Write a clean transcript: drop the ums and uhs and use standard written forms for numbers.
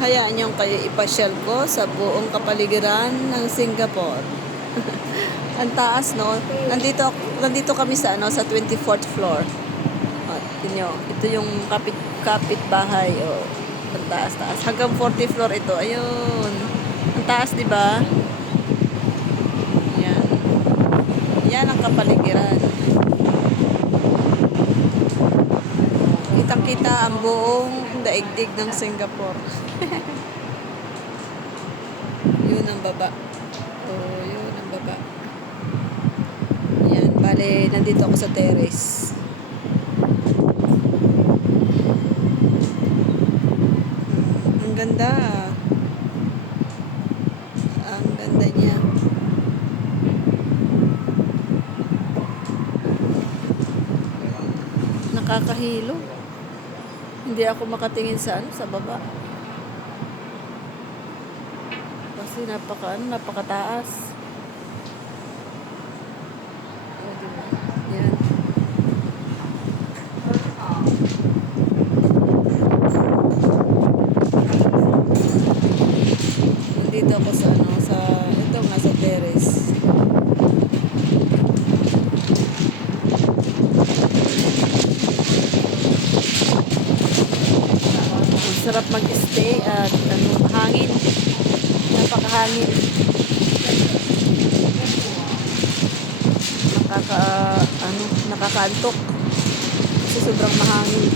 Hayaan niyong kayo ipasyal ko sa buong kapaligiran ng Singapore. Ang taas, no? Nandito kami sa sa 24th floor. Tingnan, ito yung kapit bahay. Oh, ang taas. Hanggang 40th floor ito. Ayun. Ang taas, 'di ba? Yan. Yan ang kapaligiran. Kitang-kita ang buong daigdig ng Singapore. Yun ang baba. Oh, yun ang baba. Yan, bale, nandito ako sa terrace. Ang ganda. Ang ganda niya. Nakakahilo. Hindi ako makatingin sa sa baba. Kasi napakataas. Oh, diba? Yan. Nandito ako sa ito nga sa terrace. Sarap mag-stay at hangin. Napakahangin. Nakakaantok. Kasi sobrang mahangin.